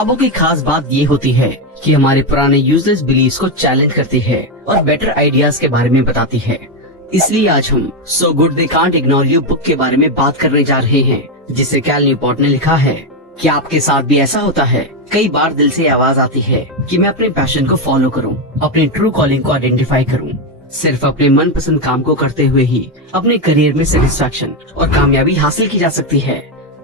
किताबों की खास बात ये होती है कि हमारे पुराने यूजलेस बिलीव्स को चैलेंज करती है और बेटर आइडियाज के बारे में बताती है। इसलिए आज हम so good they can't ignore you book के बारे में बात करने जा रहे हैं, जिसे कैल न्यूपोर्ट ने लिखा है। क्या आपके साथ भी ऐसा होता है? कई बार दिल से आवाज आती है कि मैं अपने पैशन को फॉलो करूं, अपनी ट्रू कॉलिंग को आइडेंटिफाई करूं। सिर्फ अपने मनपसंद काम को करते हुए ही अपने करियर में सेटिस्फैक्शन और कामयाबी हासिल की जा सकती है।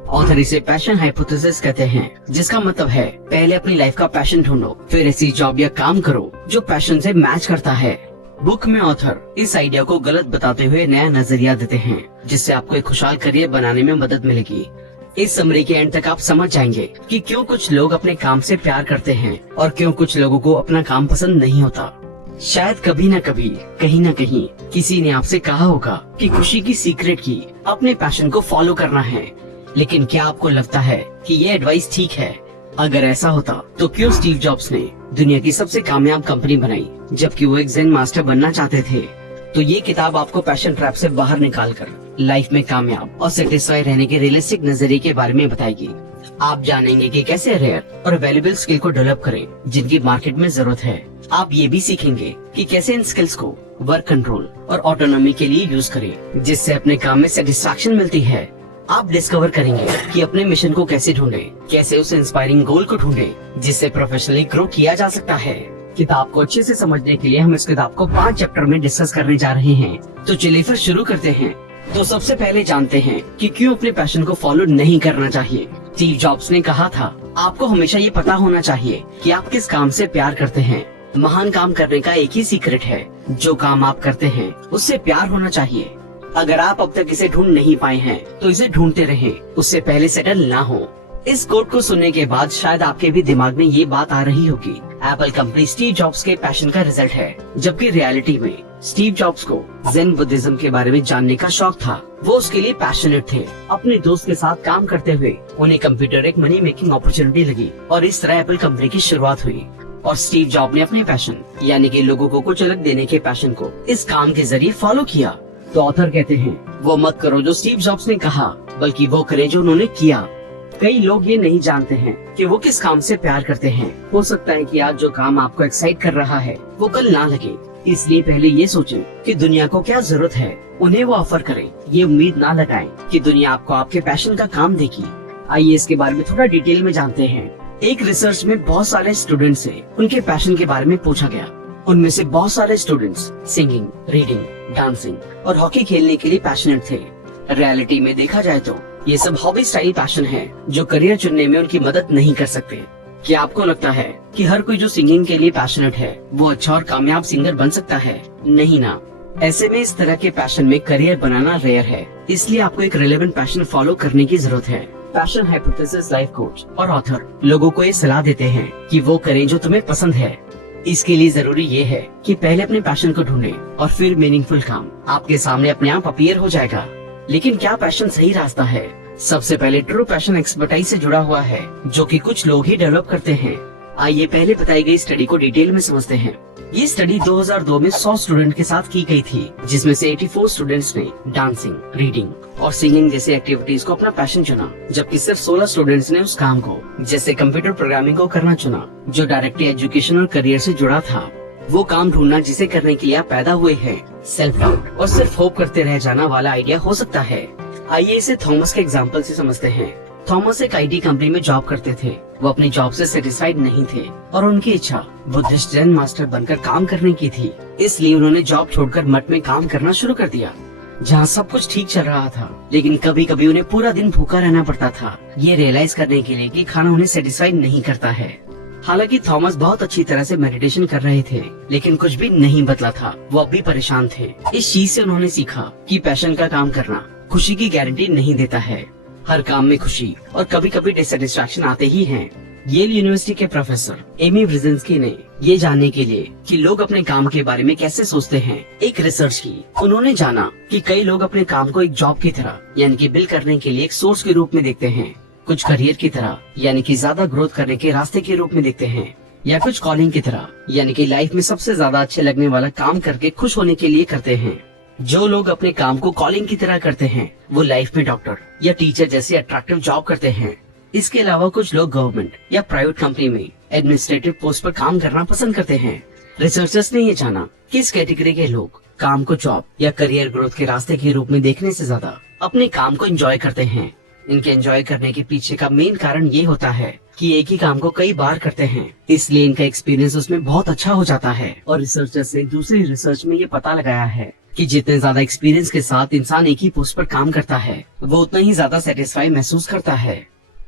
ऑथर इसे पैशन हाइपोथेसिस कहते हैं, जिसका मतलब है पहले अपनी लाइफ का पैशन ढूंढो, फिर ऐसी जॉब या काम करो जो पैशन से मैच करता है। बुक में ऑथर इस आइडिया को गलत बताते हुए नया नजरिया देते हैं, जिससे आपको एक खुशहाल करियर बनाने में मदद मिलेगी। इस समरी के एंड तक आप समझ जाएंगे कि क्यों कुछ लोग अपने काम से प्यार करते हैं और क्यों कुछ लोगों को अपना काम पसंद नहीं होता। शायद कभी न कभी कहीं न कहीं किसी ने आपसे कहा होगा कि खुशी की सीक्रेट की अपने पैशन को फॉलो करना है, लेकिन क्या आपको लगता है कि ये एडवाइस ठीक है? अगर ऐसा होता तो क्यों स्टीव जॉब्स ने दुनिया की सबसे कामयाब कंपनी बनाई, जबकि वो एक ज़ेन मास्टर बनना चाहते थे? तो ये किताब आपको पैशन ट्रैप से बाहर निकालकर लाइफ में कामयाब और सेटिस्फाई रहने के रियलिस्टिक नजरिए के बारे में बताएगी। आप जानेंगे कि कैसे रेयर और वैल्यूएबल स्किल को डेवलप करें जिनकी मार्केट में जरूरत है। आप ये भी सीखेंगे कि कैसे इन स्किल्स को वर्क कंट्रोल और ऑटोनॉमी के लिए यूज करें, जिससे अपने काम में सेटिस्फैक्शन मिलती है। आप डिस्कवर करेंगे कि अपने मिशन को कैसे ढूंढें, कैसे उस इंस्पायरिंग गोल को ढूंढें जिससे प्रोफेशनली ग्रो किया जा सकता है। किताब को अच्छे से समझने के लिए हम इस किताब को 5 चैप्टर में डिस्कस करने जा रहे हैं। तो चलिए फिर शुरू करते हैं। तो सबसे पहले जानते हैं कि क्यों अपने पैशन को फॉलो नहीं करना चाहिए। स्टीव जॉब्स ने कहा था, आपको हमेशा ये पता होना चाहिए कि आप किस काम से प्यार करते हैं। महान काम करने का एक ही सीक्रेट है, जो काम आप करते हैं उससे प्यार होना चाहिए। अगर आप अब तक इसे ढूंढ नहीं पाए हैं तो इसे ढूंढते रहें, उससे पहले सेटल ना हो। इस कोट को सुनने के बाद शायद आपके भी दिमाग में ये बात आ रही होगी, एप्पल कंपनी स्टीव जॉब्स के पैशन का रिजल्ट है, जबकि रियलिटी में स्टीव जॉब्स को ज़ेन बुद्धिज्म के बारे में जानने का शौक था। वो उसके लिए पैशनेट थे। अपने दोस्त के साथ काम करते हुए उन्हें कंप्यूटर एक मनी मेकिंग अपॉर्चुनिटी लगी और इस तरह एप्पल कंपनी की शुरुआत हुई। और स्टीव जॉब ने अपने पैशन यानी कि लोगों को कुछ अलग देने के पैशन को इस काम के जरिए फॉलो किया। तो ऑथर कहते हैं, वो मत करो जो स्टीव जॉब्स ने कहा, बल्कि वो करें जो उन्होंने किया। कई लोग ये नहीं जानते हैं कि वो किस काम से प्यार करते हैं। हो सकता है कि आज जो काम आपको एक्साइट कर रहा है वो कल ना लगे, इसलिए पहले ये सोचें कि दुनिया को क्या जरूरत है, उन्हें वो ऑफर करें। ये उम्मीद ना लगाएं कि दुनिया आपको आपके पैशन का काम देगी। आइए इसके बारे में थोड़ा डिटेल में जानते हैं। एक रिसर्च में बहुत सारे स्टूडेंट से उनके पैशन के बारे में पूछा गया। उनमें से बहुत सारे स्टूडेंट्स सिंगिंग, रीडिंग, डांसिंग और हॉकी खेलने के लिए पैशनेट थे। रियलिटी में देखा जाए तो ये सब हॉबी स्टाइल पैशन है, जो करियर चुनने में उनकी मदद नहीं कर सकते। क्या आपको लगता है कि हर कोई जो सिंगिंग के लिए पैशनेट है वो अच्छा और कामयाब सिंगर बन सकता है? नहीं ना। ऐसे में इस तरह के पैशन में करियर बनाना रेयर है, इसलिए आपको एक रिलेवेंट पैशन फॉलो करने की जरूरत है। पैशन हाइपोथेसिस लाइफ कोच और ऑथर लोगों को ये सलाह देते हैं कि वो करें जो तुम्हें पसंद है। इसके लिए जरूरी ये है कि पहले अपने पैशन को ढूंढें और फिर मीनिंगफुल काम आपके सामने अपने आप अपीयर हो जाएगा। लेकिन क्या पैशन सही रास्ता है? सबसे पहले ट्रू पैशन एक्सपर्टाइज से जुड़ा हुआ है, जो कि कुछ लोग ही डेवलप करते हैं। आइए पहले बताई गई स्टडी को डिटेल में समझते हैं। ये स्टडी 2002 में 100 स्टूडेंट के साथ की गई थी, जिसमें से 84 स्टूडेंट्स ने डांसिंग, रीडिंग और सिंगिंग जैसी एक्टिविटीज को अपना पैशन चुना, जबकि सिर्फ 16 स्टूडेंट्स ने उस काम को जैसे कंप्यूटर प्रोग्रामिंग को करना चुना, जो डायरेक्टली एजुकेशन और करियर से जुड़ा था। वो काम ढूंढना जिसे करने के लिए आप पैदा हुए हैं। सेल्फ डाउट और सिर्फ होप करते रह जाना वाला आइडिया हो सकता है। आइए इसे थॉमस के एग्जाम्पल से समझते हैं। थॉमस एक IT कंपनी में जॉब करते थे। वो अपनी जॉब से सेटिस्फाइड नहीं थे और उनकी इच्छा बुद्धिस्ट ज़ेन मास्टर बनकर काम करने की थी। इसलिए उन्होंने जॉब छोड़कर मठ में काम करना शुरू कर दिया, जहाँ सब कुछ ठीक चल रहा था। लेकिन कभी कभी उन्हें पूरा दिन भूखा रहना पड़ता था, ये रियलाइज करने के लिए कि खाना उन्हें सेटिस्फाइड नहीं करता है। हालांकि थॉमस बहुत अच्छी तरह से मेडिटेशन कर रहे थे, लेकिन कुछ भी नहीं बदला था। वो अब भी परेशान थे। इस चीज से उन्होंने सीखा कि पैशन का काम करना खुशी की गारंटी नहीं देता है। हर काम में खुशी और कभी कभी डिससेटिस्फैक्शन आते ही हैं। येल यूनिवर्सिटी के प्रोफेसर एमी ब्रिजेंस्की ने ये जानने के लिए कि लोग अपने काम के बारे में कैसे सोचते हैं, एक रिसर्च की। उन्होंने जाना कि कई लोग अपने काम को एक जॉब की तरह यानी कि बिल करने के लिए एक सोर्स के रूप में देखते हैं, कुछ करियर की तरह यानी कि ज्यादा ग्रोथ करने के रास्ते के रूप में देखते हैं, या कुछ कॉलिंग की तरह यानी कि लाइफ में सबसे ज्यादा अच्छे लगने वाला काम करके खुश होने के लिए करते हैं। जो लोग अपने काम को कॉलिंग की तरह करते हैं वो लाइफ में डॉक्टर या टीचर जैसी अट्रैक्टिव जॉब करते हैं। इसके अलावा कुछ लोग गवर्नमेंट या प्राइवेट कंपनी में एडमिनिस्ट्रेटिव पोस्ट पर काम करना पसंद करते हैं। रिसर्चर्स ने ये जाना कि इस कैटेगरी के लोग काम को जॉब या करियर ग्रोथ के रास्ते के रूप में देखने से ज्यादा अपने काम को एंजॉय करते हैं। इनके एंजॉय करने के पीछे का मेन कारण ये होता है कि एक ही काम को कई बार करते हैं, इसलिए इनका एक्सपीरियंस उसमें बहुत अच्छा हो जाता है। और रिसर्चर्स ने दूसरी रिसर्च में ये पता लगाया है कि जितने ज्यादा एक्सपीरियंस के साथ इंसान एक ही पोस्ट पर काम करता है, वो उतना ही ज्यादा सेटिस्फाई महसूस करता है।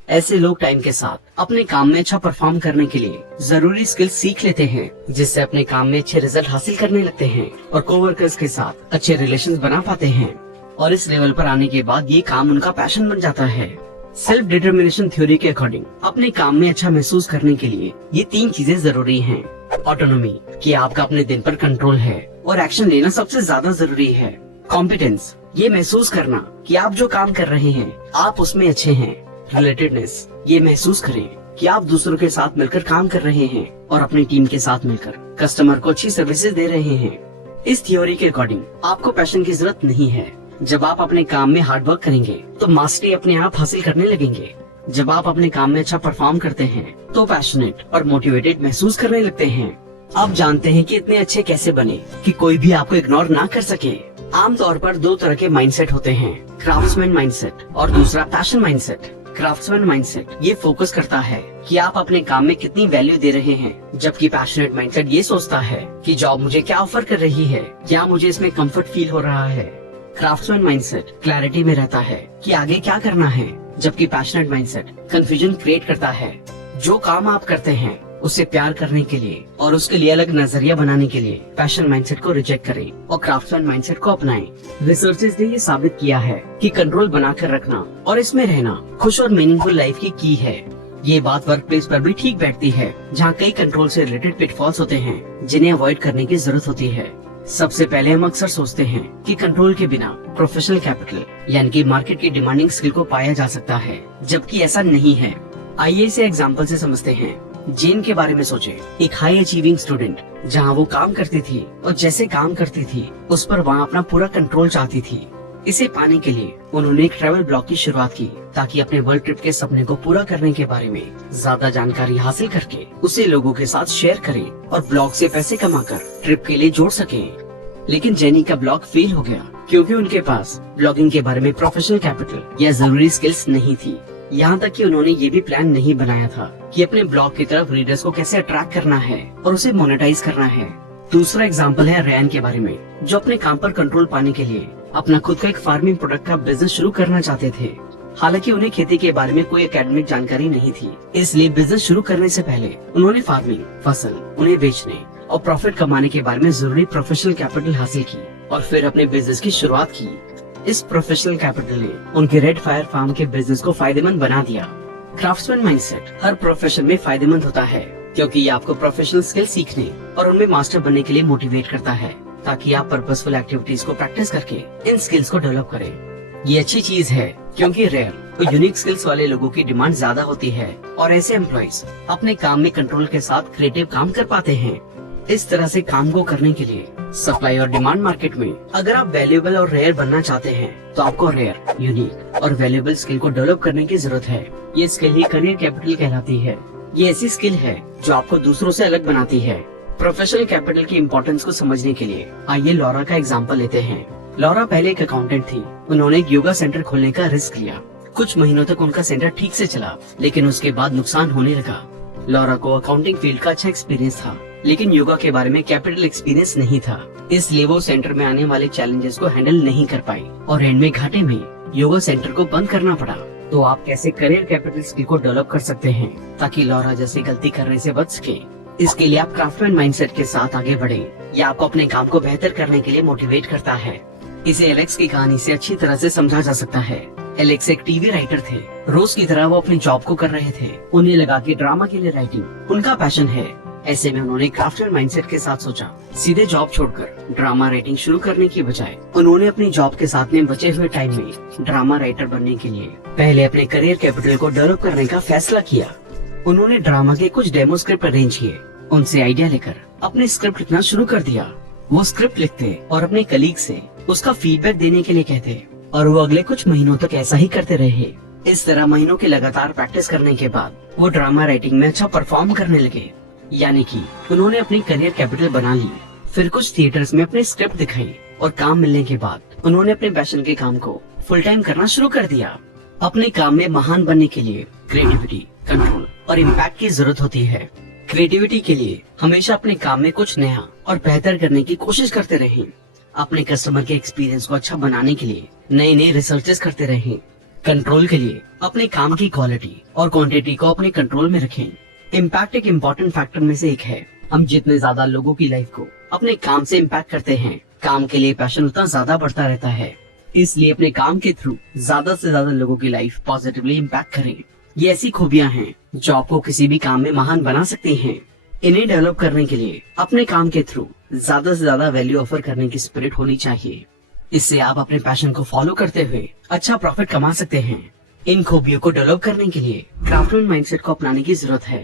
ऐसे लोग टाइम के साथ अपने काम में अच्छा परफॉर्म करने के लिए जरूरी स्किल्स सीख लेते हैं, जिससे अपने काम में अच्छे रिजल्ट हासिल करने लगते हैं और कोवर्कर्स के साथ अच्छे रिलेशंस बना पाते हैं। और इस लेवल पर आने के बाद ये काम उनका पैशन बन जाता है। सेल्फ डिटर्मिनेशन थ्योरी के अकॉर्डिंग अपने काम में अच्छा महसूस करने के लिए ये 3 चीजें जरूरी हैं। ऑटोनॉमी, कि आपका अपने दिन पर कंट्रोल है और एक्शन लेना सबसे ज्यादा जरूरी है। कॉम्पिटेंस, ये महसूस करना कि आप जो काम कर रहे हैं आप उसमें अच्छे हैं। रिलेटेडनेस, ये महसूस करें कि आप दूसरों के साथ मिलकर काम कर रहे हैं और अपनी टीम के साथ मिलकर कस्टमर को अच्छी सर्विसेज दे रहे हैं। इस थ्योरी के अकॉर्डिंग आपको पैशन की जरूरत नहीं है। जब आप अपने काम में हार्ड वर्क करेंगे तो मास्टरी अपने आप हासिल करने लगेंगे। जब आप अपने काम में अच्छा परफॉर्म करते हैं तो पैशनेट और मोटिवेटेड महसूस करने लगते हैं। आप जानते हैं कि इतने अच्छे कैसे बने कि कोई भी आपको इग्नोर ना कर सके। आमतौर पर 2 तरह के माइंडसेट होते हैं, क्राफ्ट्समैन माइंडसेट और दूसरा पैशन माइंडसेट। क्राफ्ट्समैन माइंडसेट ये फोकस करता है कि आप अपने काम में कितनी वैल्यू दे रहे हैं, जबकि पैशनेट माइंडसेट ये सोचता है कि जॉब मुझे क्या ऑफर कर रही है, क्या मुझे इसमें कंफर्ट फील हो रहा है। क्राफ्ट्समैन माइंडसेट क्लैरिटी में रहता है कि आगे क्या करना है, जबकि पैशनेट माइंडसेट कंफ्यूजन क्रिएट करता है। जो काम आप करते हैं उसे प्यार करने के लिए और उसके लिए अलग नजरिया बनाने के लिए पैशन माइंडसेट को रिजेक्ट करें और क्राफ्ट्समैन माइंडसेट को अपनाएं। रिसर्चर्स ने ये साबित किया है कि कंट्रोल बनाकर रखना और इसमें रहना खुश और मीनिंगफुल लाइफ की की है। ये बात वर्क प्लेस पर भी ठीक बैठती है, जहाँ कई कंट्रोल से रिलेटेड पिटफॉल्स होते हैं जिन्हें अवॉइड करने की जरूरत होती है। सबसे पहले हम अक्सर सोचते हैं कि कंट्रोल के बिना प्रोफेशनल कैपिटल यानी कि मार्केट की डिमांडिंग स्किल को पाया जा सकता है, जबकि ऐसा नहीं है। आइए इसे एग्जांपल से समझते हैं। जेन के बारे में सोचें, एक हाई अचीविंग स्टूडेंट जहां वो काम करती थी और जैसे काम करती थी उस पर वहां अपना पूरा कंट्रोल चाहती थी। इसे पाने के लिए उन्होंने एक ट्रैवल ब्लॉग की शुरुआत की ताकि अपने वर्ल्ड ट्रिप के सपने को पूरा करने के बारे में ज्यादा जानकारी हासिल करके उसे लोगों के साथ शेयर करें और ब्लॉग से पैसे कमाकर ट्रिप के लिए जोड़ सकें। लेकिन जेनी का ब्लॉग फेल हो गया क्योंकि उनके पास ब्लॉगिंग के बारे में प्रोफेशनल कैपिटल या जरूरी स्किल्स नहीं थी। यहाँ तक कि उन्होंने ये भी प्लान नहीं बनाया था कि अपने ब्लॉग की तरफ रीडर्स को कैसे अट्रैक्ट करना है और उसे मोनेटाइज करना है। दूसरा एग्जाम्पल है रैन के बारे में, जो अपने काम पर कंट्रोल पाने के लिए अपना खुद का एक फार्मिंग प्रोडक्ट का बिजनेस शुरू करना चाहते थे। हालांकि उन्हें खेती के बारे में कोई एकेडमिक जानकारी नहीं थी, इसलिए बिजनेस शुरू करने से पहले उन्होंने फार्मिंग, फसल, उन्हें बेचने और प्रॉफिट कमाने के बारे में जरूरी प्रोफेशनल कैपिटल हासिल की और फिर अपने बिजनेस की शुरुआत की। इस प्रोफेशनल कैपिटल ने उनके रेड फायर फार्म के बिजनेस को फायदेमंद बना दिया। क्राफ्ट्समैन माइंडसेट हर प्रोफेशन में फायदेमंद होता है क्योंकि ये आपको प्रोफेशनल स्किल सीखने और उनमें मास्टर बनने के लिए मोटिवेट करता है, ताकि आप पर्पसफुल एक्टिविटीज को प्रैक्टिस करके इन स्किल्स को डेवलप करें। ये अच्छी चीज है क्योंकि रेयर और यूनिक स्किल्स वाले लोगों की डिमांड ज्यादा होती है और ऐसे एम्प्लॉइज अपने काम में कंट्रोल के साथ क्रिएटिव काम कर पाते हैं। इस तरह से काम को करने के लिए सप्लाई और डिमांड मार्केट में अगर आप वैल्यूएबल और रेयर बनना चाहते हैं तो आपको रेयर, यूनिक और वैल्यूएबल स्किल को डेवलप करने की जरूरत है। ये स्किल ही करियर कैपिटल कहलाती है। ये ऐसी स्किल है जो आपको दूसरों से अलग बनाती है। प्रोफेशनल कैपिटल की इम्पोर्टेंस को समझने के लिए आइए लॉरा का एग्जाम्पल लेते हैं। लॉरा पहले एक अकाउंटेंट थी। उन्होंने एक योगा सेंटर खोलने का रिस्क लिया। कुछ महीनों तक उनका सेंटर ठीक से चला, लेकिन उसके बाद नुकसान होने लगा। लॉरा को अकाउंटिंग फील्ड का अच्छा एक्सपीरियंस था, लेकिन योगा के बारे में कैपिटल एक्सपीरियंस नहीं था, इसलिए वो सेंटर में आने वाले चैलेंजेस को हैंडल नहीं कर पाई और एंड में घाटे में योगा सेंटर को बंद करना पड़ा। तो आप कैसे करियर कैपिटल स्किल को डेवलप कर सकते हैं ताकि लॉरा जैसी गलती करने से बच सके? इसके लिए आप क्राफ्टमैन माइंडसेट के साथ आगे बढ़े। यह आपको अपने काम को बेहतर करने के लिए मोटिवेट करता है। इसे एलेक्स की कहानी से अच्छी तरह से समझा जा सकता है। एलेक्स एक टीवी राइटर थे। रोज की तरह वो अपनी जॉब को कर रहे थे। उन्हें लगा कि ड्रामा के लिए राइटिंग उनका पैशन है। ऐसे में उन्होंने क्राफ्टमैन माइंडसेट के साथ सोचा, सीधे जॉब छोड़कर ड्रामा राइटिंग शुरू करने की बजाय उन्होंने अपनी जॉब के साथ में बचे हुए टाइम में ड्रामा राइटर बनने के लिए पहले अपने करियर कैपिटल को डेवलप करने का फैसला किया। उन्होंने ड्रामा के कुछ डेमो स्क्रिप्ट अरेंज किए, उनसे आइडिया लेकर अपने स्क्रिप्ट लिखना शुरू कर दिया। वो स्क्रिप्ट लिखते और अपने कलीग से उसका फीडबैक देने के लिए कहते और वो अगले कुछ महीनों तक ऐसा ही करते रहे। इस तरह महीनों की लगातार प्रैक्टिस करने के बाद वो ड्रामा राइटिंग में अच्छा परफॉर्म करने लगे, यानी कि उन्होंने अपनी करियर कैपिटल बना ली। फिर कुछ थिएटर्स में अपने स्क्रिप्ट दिखाई और काम मिलने के बाद उन्होंने अपने पैशन के काम को फुल टाइम करना शुरू कर दिया। अपने काम में महान बनने के लिए क्रिएटिविटी, कंट्रोल और इम्पैक्ट की जरूरत होती है। क्रिएटिविटी के लिए हमेशा अपने काम में कुछ नया और बेहतर करने की कोशिश करते रहें। अपने कस्टमर के एक्सपीरियंस को अच्छा बनाने के लिए नए नए रिसर्चेस करते रहें। कंट्रोल के लिए अपने काम की क्वालिटी और क्वांटिटी को अपने कंट्रोल में रखें। इम्पैक्ट एक इम्पोर्टेंट फैक्टर में से एक है। हम जितने ज्यादा लोगों की लाइफ को अपने काम से इम्पैक्ट करते हैं, काम के लिए पैशन उतना ज्यादा बढ़ता रहता है। इसलिए अपने काम के थ्रू ज्यादा से ज्यादा लोगों की लाइफ पॉजिटिवली इम्पैक्ट करें। ये ऐसी खूबियां हैं जो आपको किसी भी काम में महान बना सकती हैं। इन्हें डेवलप करने के लिए अपने काम के थ्रू ज्यादा से ज्यादा वैल्यू ऑफर करने की स्पिरिट होनी चाहिए। इससे आप अपने पैशन को फॉलो करते हुए अच्छा प्रॉफिट कमा सकते हैं। इन खूबियों को डेवलप करने के लिए क्राफ्टमैन माइंडसेट को अपनाने की जरूरत है।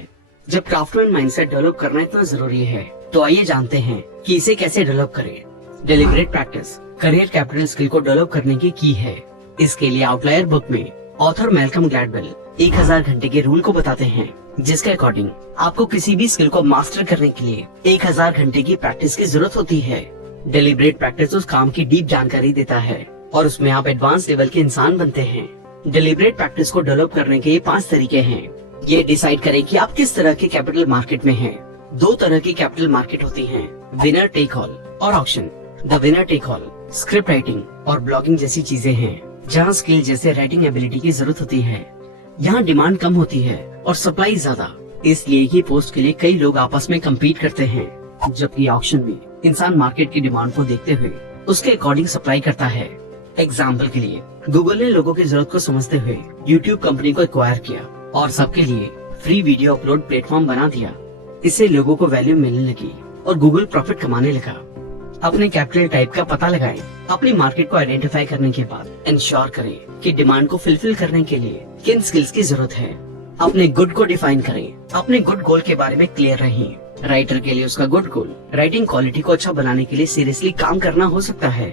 जब क्राफ्टमैन माइंडसेट डेवलप करना इतना जरूरी है, तो आइए जानते हैं कि इसे कैसे डेवलप करें। Deliberate practice career capital skill को डेवलप करने की है। इसके लिए आउटलायर बुक में ऑथर मैल्कम ग्लैडवेल 1000 घंटे के रूल को बताते हैं, जिसके अकॉर्डिंग आपको किसी भी स्किल को मास्टर करने के लिए 1000 घंटे की प्रैक्टिस की जरूरत होती है। डेलिब्रेट प्रैक्टिस उस काम की डीप जानकारी देता है और उसमें आप एडवांस लेवल के इंसान बनते हैं। डेलिब्रेट प्रैक्टिस को डेवलप करने के 5 तरीके हैं। ये डिसाइड करें कि आप किस तरह के कैपिटल मार्केट में हैं। 2 तरह की कैपिटल मार्केट होती हैं, विनर टेक ऑल और auction. The winner take all script writing और ब्लॉगिंग जैसी चीजें हैं, जहाँ स्किल जैसे राइटिंग एबिलिटी की जरूरत होती है। यहाँ डिमांड कम होती है और सप्लाई ज्यादा, इसलिए ये पोस्ट के लिए कई लोग आपस में कम्पीट करते हैं। जबकि ऑक्शन में इंसान मार्केट की डिमांड को देखते हुए उसके अकॉर्डिंग सप्लाई करता है। एग्जाम्पल के लिए गूगल ने लोगों की जरूरत को समझते हुए यूट्यूब कंपनी को एक्वायर किया और सबके लिए फ्री वीडियो अपलोड प्लेटफॉर्म बना दिया। इससे लोगों को वैल्यू मिलने लगी और गूगल प्रॉफिट कमाने लगा। अपने कैपिटल टाइप का पता लगाएं। अपनी मार्केट को आइडेंटिफाई करने के बाद इंश्योर करें कि डिमांड को फुलफिल करने के लिए किन स्किल्स की जरूरत है। अपने गुड को डिफाइन करें। अपने गुड गोल के बारे में क्लियर रहें। राइटर के लिए उसका गुड गोल राइटिंग क्वालिटी को अच्छा बनाने के लिए सीरियसली काम करना हो सकता है।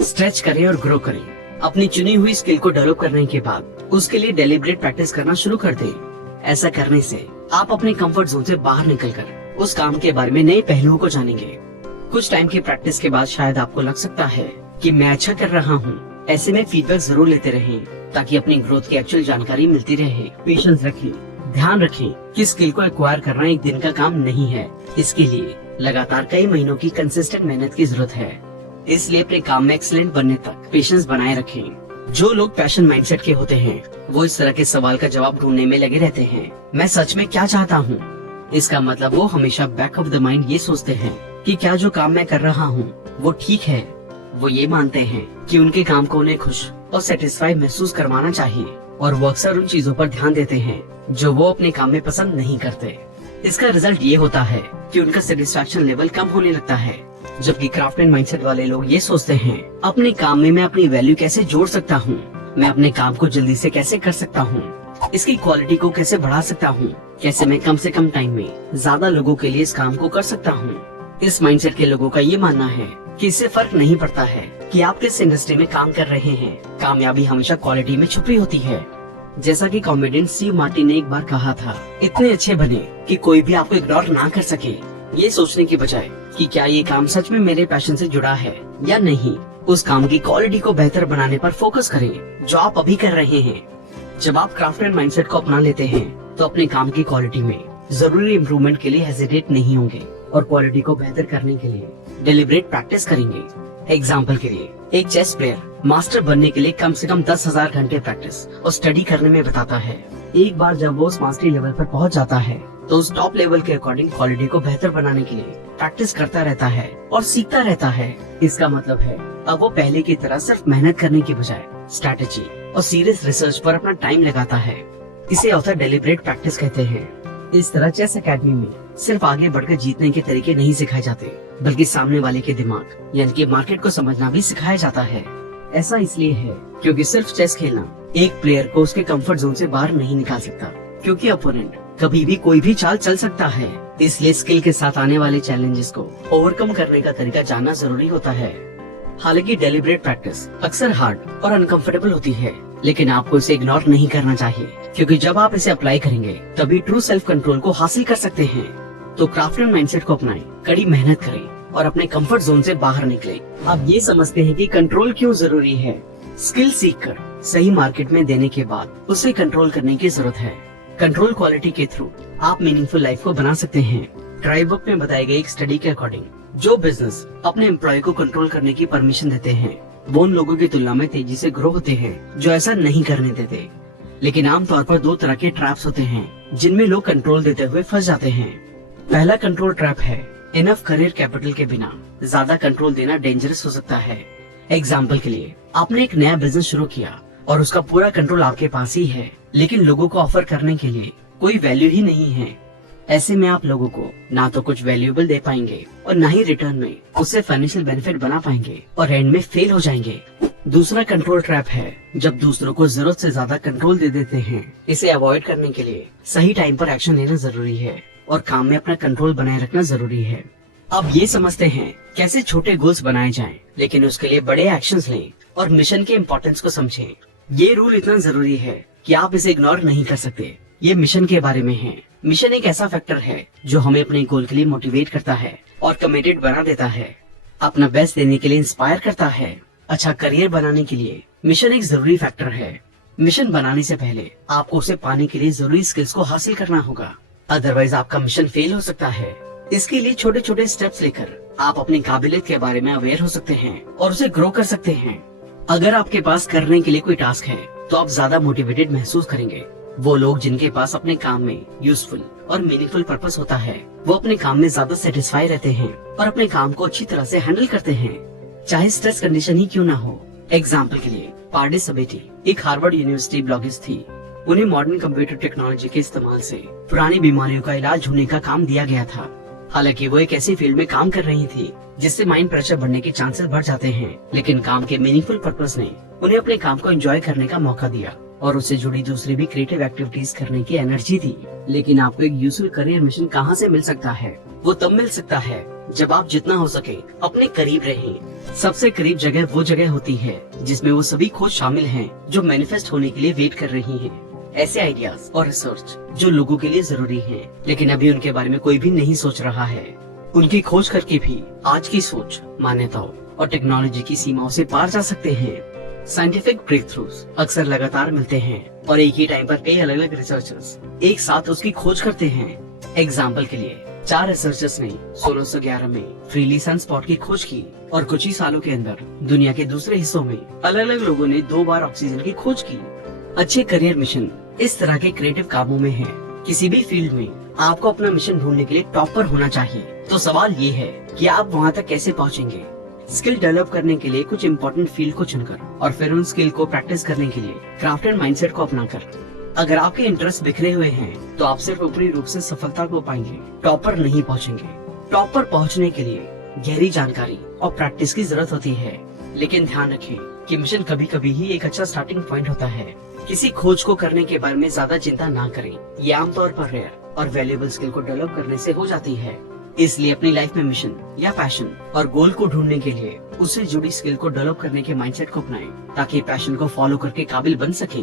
स्ट्रेच करें और ग्रो करें। अपनी चुनी हुई स्किल को डेवलप करने के बाद उसके लिए डेलिब्रेट प्रैक्टिस करना शुरू कर दें। ऐसा करने से आप अपने कंफर्ट जोन से बाहर निकलकर उस काम के बारे में नए पहलुओं को जानेंगे। कुछ टाइम की प्रैक्टिस के बाद शायद आपको लग सकता है कि मैं अच्छा कर रहा हूँ। ऐसे में फीडबैक जरूर लेते रहें ताकि अपनी ग्रोथ की एक्चुअल जानकारी मिलती रहे। पेशेंस रखें। ध्यान रखें कि स्किल को एक्वायर करना एक दिन का काम नहीं है। इसके लिए लगातार कई महीनों की कंसिस्टेंट मेहनत की जरूरत है। इसलिए अपने काम में एक्सीलेंट बनने तक पेशेंस बनाए रखें। जो लोग पैशन माइंडसेट के होते हैं वो इस तरह के सवाल का जवाब ढूंढने में लगे रहते हैं, मैं सच में क्या चाहता हूँ। इसका मतलब वो हमेशा बैक ऑफ द माइंड ये सोचते हैं कि क्या जो काम मैं कर रहा हूँ वो ठीक है। वो ये मानते हैं कि उनके काम को उन्हें खुश और सेटिस्फाई महसूस करवाना चाहिए और वो अक्सर उन चीजों पर ध्यान देते हैं जो वो अपने काम में पसंद नहीं करते। इसका रिजल्ट ये होता है कि उनका सेटिस्फैक्शन लेवल कम होने लगता है। जबकि क्राफ्टमैन माइंडसेट वाले लोग ये सोचते हैं अपने काम में मैं अपनी वैल्यू कैसे जोड़ सकता हूँ, मैं अपने काम को जल्दी से कैसे कर सकता हूँ, इसकी क्वालिटी को कैसे बढ़ा सकता हूँ, कैसे मैं कम से कम टाइम में ज्यादा लोगों के लिए इस काम को कर सकता हूँ। इस माइंडसेट के लोगों का ये मानना है कि इससे फर्क नहीं पड़ता है कि आप किस इंडस्ट्री में काम कर रहे हैं, कामयाबी हमेशा क्वालिटी में छुपी होती है। जैसा कि कॉमेडियन स्टीव मार्टिन ने एक बार कहा था, इतने अच्छे बने कि कोई भी आपको इग्नोर ना कर सके। ये सोचने की बजाय कि क्या ये काम सच में मेरे पैशन से जुड़ा है या नहीं, उस काम की क्वालिटी को बेहतर बनाने पर फोकस करें जो आप अभी कर रहे हैं। जब आप क्राफ्टमैन माइंडसेट को अपना लेते हैं तो अपने काम की क्वालिटी में जरूरी इम्प्रूवमेंट के लिए हेजिटेट नहीं होंगे और क्वालिटी को बेहतर करने के लिए डेलिब्रेट प्रैक्टिस करेंगे। एग्जाम्पल के लिए एक चेस प्लेयर मास्टर बनने के लिए कम से कम 10,000 घंटे प्रैक्टिस और स्टडी करने में बिताता है। एक बार जब वो उस मास्टरी लेवल पर पहुंच जाता है तो उस टॉप लेवल के अकॉर्डिंग क्वालिटी को बेहतर बनाने के लिए प्रैक्टिस करता रहता है और सीखता रहता है। इसका मतलब है अब वो पहले की तरह सिर्फ मेहनत करने की बजाय स्ट्रैटेजी और सीरियस रिसर्च पर अपना टाइम लगाता है। इसे ऑथर डेलिब्रेट प्रैक्टिस कहते हैं। इस तरह चेस एकेडमी में सिर्फ आगे बढ़कर जीतने के तरीके नहीं सिखाए जाते, बल्कि सामने वाले के दिमाग यानी कि मार्केट को समझना भी सिखाया जाता है। ऐसा इसलिए है क्योंकि सिर्फ चेस खेलना एक प्लेयर को उसके कंफर्ट जोन से बाहर नहीं निकाल सकता, क्योंकि अपोनेंट कभी भी कोई भी चाल चल सकता है। इसलिए स्किल के साथ आने वाले चैलेंजेस को ओवरकम करने का तरीका जानना जरूरी होता है। हालांकि डेलिब्रेट प्रैक्टिस अक्सर हार्ड और अनकंफर्टेबल होती है, लेकिन आपको इसे इग्नोर नहीं करना चाहिए, क्योंकि जब आप इसे अप्लाई करेंगे तभी ट्रू सेल्फ कंट्रोल को हासिल कर सकते हैं। तो क्राफ्टमैन माइंडसेट को अपनाएं, कड़ी मेहनत करें और अपने कंफर्ट जोन से बाहर निकलें। आप ये समझते हैं कि कंट्रोल क्यों जरूरी है। स्किल सीखकर सही मार्केट में देने के बाद उसे कंट्रोल करने की जरूरत है। कंट्रोल क्वालिटी के थ्रू आप मीनिंगफुल लाइफ को बना सकते हैं। ट्राई बुक में बताई गई एक स्टडी के अकॉर्डिंग जो बिजनेस अपने एम्प्लॉय को कंट्रोल करने की परमिशन देते हैं वो उन लोगों की तुलना में तेजी से ग्रो होते हैं जो ऐसा नहीं करने देते। लेकिन आमतौर पर दो तरह के ट्रैप्स होते हैं जिनमें लोग कंट्रोल देते हुए फंस जाते हैं। पहला कंट्रोल ट्रैप है इनफ करियर कैपिटल के बिना ज्यादा कंट्रोल देना डेंजरस हो सकता है। एग्जाम्पल के लिए आपने एक नया बिजनेस शुरू किया और उसका पूरा कंट्रोल आपके पास ही है, लेकिन लोगों को ऑफर करने के लिए कोई वैल्यू ही नहीं है। ऐसे में आप लोगों को ना तो कुछ वैल्यूएबल दे पाएंगे और ना ही रिटर्न में उससे फाइनेंशियल बेनिफिट बना पाएंगे और एंड में फेल हो जाएंगे। दूसरा कंट्रोल ट्रैप है जब दूसरों को जरूरत से ज्यादा कंट्रोल दे देते हैं। इसे अवॉइड करने के लिए सही टाइम पर एक्शन लेना जरूरी है और काम में अपना कंट्रोल बनाए रखना जरूरी है। अब ये समझते हैं कैसे छोटे गोल्स बनाए जाएं, लेकिन उसके लिए बड़े एक्शंस लें और मिशन के इम्पोर्टेंस को समझें। ये रूल इतना जरूरी है कि आप इसे इग्नोर नहीं कर सकते। ये मिशन के बारे में है। मिशन एक ऐसा फैक्टर है जो हमें अपने गोल के लिए मोटिवेट करता है और कमिटेड बना देता है, अपना बेस्ट देने के लिए इंस्पायर करता है। अच्छा करियर बनाने के लिए मिशन एक जरूरी फैक्टर है। मिशन बनाने से पहले आपको उसे पाने के लिए जरूरी स्किल्स को हासिल करना होगा, अदरवाइज आपका मिशन फेल हो सकता है। इसके लिए छोटे छोटे स्टेप्स लेकर आप अपनी काबिलियत के बारे में अवेयर हो सकते हैं और उसे ग्रो कर सकते हैं। अगर आपके पास करने के लिए कोई टास्क है तो आप ज्यादा मोटिवेटेड महसूस करेंगे। वो लोग जिनके पास अपने काम में यूजफुल और मीनिंगफुल पर्पस होता है वो अपने काम में ज्यादा सेटिस्फाई रहते हैं और अपने काम को अच्छी तरह से हैंडल करते हैं, चाहे स्ट्रेस कंडीशन ही क्यों ना हो। एग्जाम्पल के लिए पार्डिस सबेटी एक हार्वर्ड यूनिवर्सिटी ब्लॉगिस्ट थी। उन्हें मॉडर्न कंप्यूटर टेक्नोलॉजी के इस्तेमाल से पुरानी बीमारियों का इलाज ढूंढने का काम दिया गया था। हालांकि वो एक ऐसी फील्ड में काम कर रही थी जिससे माइंड प्रेशर बढ़ने के चांसेस बढ़ जाते हैं, लेकिन काम के मीनिंगफुल पर्पस ने उन्हें अपने काम को एंजॉय करने का मौका दिया और उससे जुड़ी दूसरी भी क्रिएटिव एक्टिविटीज करने की एनर्जी दी। लेकिन आपको एक यूजफुल करियर मिशन कहाँ से मिल सकता है? वो तब मिल सकता है जब आप जितना हो सके अपने करीब रहें। सबसे करीब जगह वो जगह होती है जिसमें वो सभी खोज शामिल हैं जो मैनिफेस्ट होने के लिए वेट कर रही हैं। ऐसे आइडियाज और रिसर्च जो लोगों के लिए जरूरी हैं, लेकिन अभी उनके बारे में कोई भी नहीं सोच रहा है। उनकी खोज करके भी आज की सोच, मान्यताओं और टेक्नोलॉजी की सीमाओं से पार जा सकते हैं। साइंटिफिक ब्रेक थ्रूज अक्सर लगातार मिलते हैं और एक ही टाइम पर कई अलग अलग रिसर्चर्स एक साथ उसकी खोज करते हैं। एग्जाम्पल के लिए 4 रिसर्चर्स ने 1611 में फ्रीली सनस्पॉट की खोज की और कुछ ही सालों के अंदर दुनिया के दूसरे हिस्सों में अलग अलग लोगों ने 2 बार ऑक्सीजन की खोज की। अच्छे करियर मिशन इस तरह के क्रिएटिव कामों में है। किसी भी फील्ड में आपको अपना मिशन ढूंढने के लिए टॉपर होना चाहिए। तो सवाल ये है कि आप वहाँ तक कैसे पहुँचेंगे। स्किल डेवलप करने के लिए कुछ इम्पोर्टेंट फील्ड को चुनकर और फिर उन स्किल को प्रैक्टिस करने के लिए क्राफ्टमैन माइंडसेट को अपनाकर। अगर आपके इंटरेस्ट बिखरे हुए हैं तो आप सिर्फ ऊपरी रूप से सफलता को पाएंगे, टॉपर नहीं पहुंचेंगे। टॉपर पहुंचने के लिए गहरी जानकारी और प्रैक्टिस की जरूरत होती है, लेकिन ध्यान रखें कि मिशन कभी कभी ही एक अच्छा स्टार्टिंग पॉइंट होता है। किसी खोज को करने के बारे में ज्यादा चिंता ना करें। ये आमतौर पर रेयर और वैल्यूएबल स्किल को डेवलप करने से हो जाती है। इसलिए अपनी लाइफ में मिशन या पैशन और गोल को ढूंढने के लिए उससे जुड़ी स्किल को डेवलप करने के माइंडसेट को अपनाएं, ताकि पैशन को फॉलो करके काबिल बन सके।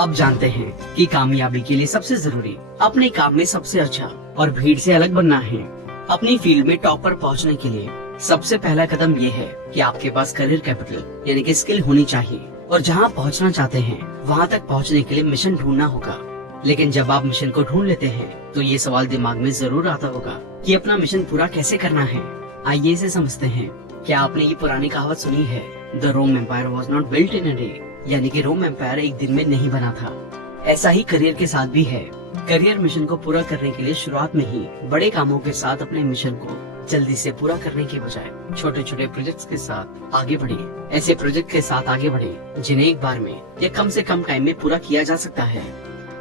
अब जानते हैं कि कामयाबी के लिए सबसे जरूरी अपने काम में सबसे अच्छा और भीड़ से अलग बनना है। अपनी फील्ड में टॉप पर पहुंचने के लिए सबसे पहला कदम ये है कि आपके पास करियर कैपिटल यानी कि स्किल होनी चाहिए और जहां पहुंचना चाहते हैं वहां तक पहुंचने के लिए मिशन ढूंढना होगा। लेकिन जब आप मिशन को ढूंढ लेते हैं तो ये सवाल दिमाग में जरूर आता होगा कि अपना मिशन पूरा कैसे करना है। आइए इसे समझते हैं। क्या आपने ये पुरानी कहावत सुनी है, the Rome empire was not built in a day, यानी कि रोम एम्पायर एक दिन में नहीं बना था। ऐसा ही करियर के साथ भी है। करियर मिशन को पूरा करने के लिए शुरुआत में ही बड़े कामों के साथ अपने मिशन को जल्दी से पूरा करने के बजाय छोटे छोटे प्रोजेक्ट्स के साथ आगे बढ़िए। ऐसे प्रोजेक्ट के साथ आगे बढ़े जिन्हें एक बार में या कम से कम टाइम में पूरा किया जा सकता है।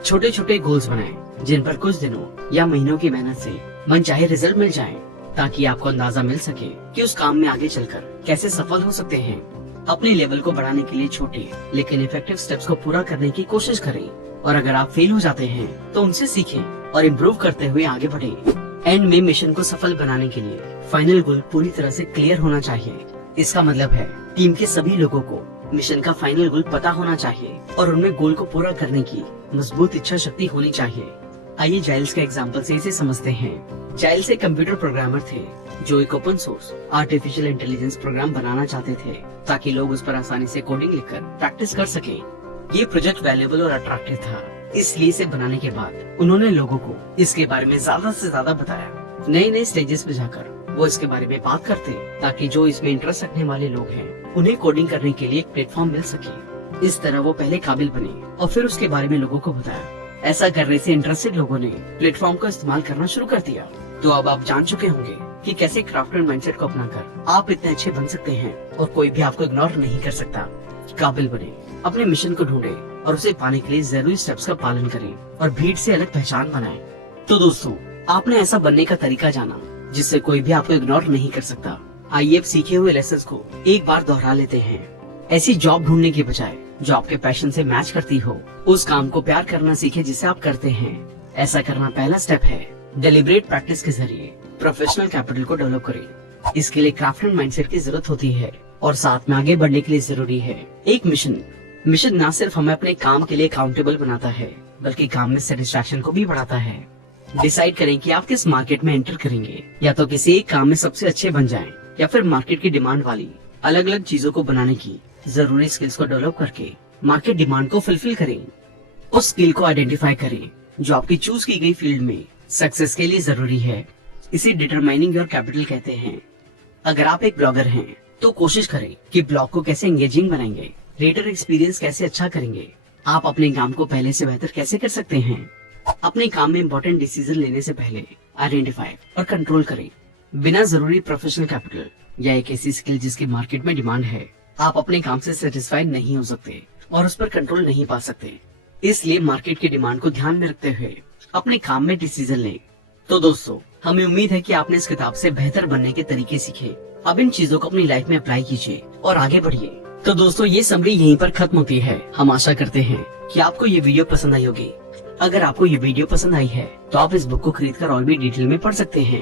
छोटे छोटे गोल्स बनाएं जिन पर कुछ दिनों या महीनों की मेहनत से मन चाहे रिजल्ट मिल जाए, ताकि आपको अंदाजा मिल सके कि उस काम में आगे चलकर कैसे सफल हो सकते हैं। अपने लेवल को बढ़ाने के लिए छोटे लेकिन इफेक्टिव स्टेप्स को पूरा करने की कोशिश करें और अगर आप फेल हो जाते हैं तो उनसे सीखें और इम्प्रूव करते हुए आगे बढ़ें। एंड में मिशन को सफल बनाने के लिए फाइनल गोल पूरी तरह से क्लियर होना चाहिए। इसका मतलब है टीम के सभी लोगों को मिशन का फाइनल गोल पता होना चाहिए और उनमें गोल को पूरा करने की मजबूत इच्छा शक्ति होनी चाहिए। आइए जाइल्स के एग्जाम्पल से इसे समझते हैं। जाइल्स एक कंप्यूटर प्रोग्रामर थे जो एक open source artificial intelligence program बनाना चाहते थे ताकि लोग उस पर आसानी से कोडिंग लिखकर प्रैक्टिस कर सकें। ये प्रोजेक्ट वैल्यूएबल और अट्रैक्टिव था, इसलिए इसे बनाने के बाद उन्होंने लोगों को इसके बारे में ज्यादा से ज्यादा बताया। नए नए स्टेजेस पे जाकर वो इसके बारे में बात करते ताकि जो इसमें इंटरेस्ट रखने वाले लोग हैं उन्हें कोडिंग करने के लिए एक प्लेटफॉर्म मिल सके। इस तरह वो पहले काबिल बने और फिर उसके बारे में लोगों को बताया। ऐसा करने से इंटरेस्टेड लोगों ने प्लेटफॉर्म का इस्तेमाल करना शुरू कर दिया। तो अब आप जान चुके होंगे कि कैसे क्राफ्टर माइंडसेट को अपनाकर आप इतने अच्छे बन सकते हैं और कोई भी आपको इग्नोर नहीं कर सकता। काबिल बने, अपने मिशन को ढूंढे और उसे पाने के लिए जरूरी स्टेप्स का पालन करें और भीड़ से अलग पहचान बनाएं। तो दोस्तों, आपने ऐसा बनने का तरीका जाना जिससे कोई भी आपको इग्नोर नहीं कर सकता। आइए अब सीखे हुए लेसन्स को एक बार दोहरा लेते हैं। ऐसी जॉब ढूंढने की बजाय जो आपके पैशन से मैच करती हो, उस काम को प्यार करना सीखे जिसे आप करते हैं। ऐसा करना पहला स्टेप है। डेलिब्रेट प्रैक्टिस के जरिए प्रोफेशनल कैपिटल को डेवलप करें। इसके लिए क्राफ्टमैन माइंडसेट की जरूरत होती है और साथ में आगे बढ़ने के लिए जरूरी है एक मिशन न सिर्फ हमें अपने काम के लिए अकाउंटेबल बनाता है बल्कि काम में सेटिस्फैक्शन को भी बढ़ाता है। डिसाइड करें कि आप किस मार्केट में एंटर करेंगे, या तो किसी एक काम में सबसे अच्छे बन जाएं, या फिर मार्केट की डिमांड वाली अलग अलग चीजों को बनाने की जरूरी स्किल्स को डेवलप करके मार्केट डिमांड को फुलफिल करें। उस स्किल को आइडेंटिफाई करें जो आपकी चूज की गई फील्ड में सक्सेस के लिए जरूरी है। इसे डिटरमाइनिंग योर कैपिटल कहते हैं। अगर आप एक ब्लॉगर हैं तो कोशिश करें कि ब्लॉग को कैसे एंगेजिंग बनाएंगे, रीडर एक्सपीरियंस कैसे अच्छा करेंगे, आप अपने काम को पहले से बेहतर कैसे कर सकते हैं। अपने काम में इम्पोर्टेंट डिसीजन लेने से पहले आइडेंटिफाई और कंट्रोल करें। बिना जरूरी प्रोफेशनल कैपिटल या एक ऐसी स्किल जिसकी मार्केट में डिमांड है, आप अपने काम से सेटिस्फाइड नहीं हो सकते और उस पर कंट्रोल नहीं पा सकते। इसलिए मार्केट की डिमांड को ध्यान में रखते हुए अपने काम में डिसीजन लें। तो दोस्तों, हमें उम्मीद है कि आपने इस किताब से बेहतर बनने के तरीके सीखे। अब इन चीजों को अपनी लाइफ में अप्लाई कीजिए और आगे बढ़िए। तो दोस्तों, ये समरी यहीं पर खत्म होती है। हम आशा करते हैं कि आपको ये वीडियो पसंद आई होगी। अगर आपको ये वीडियो पसंद आई है तो आप इस बुक को खरीदकर और भी डिटेल में पढ़ सकते हैं।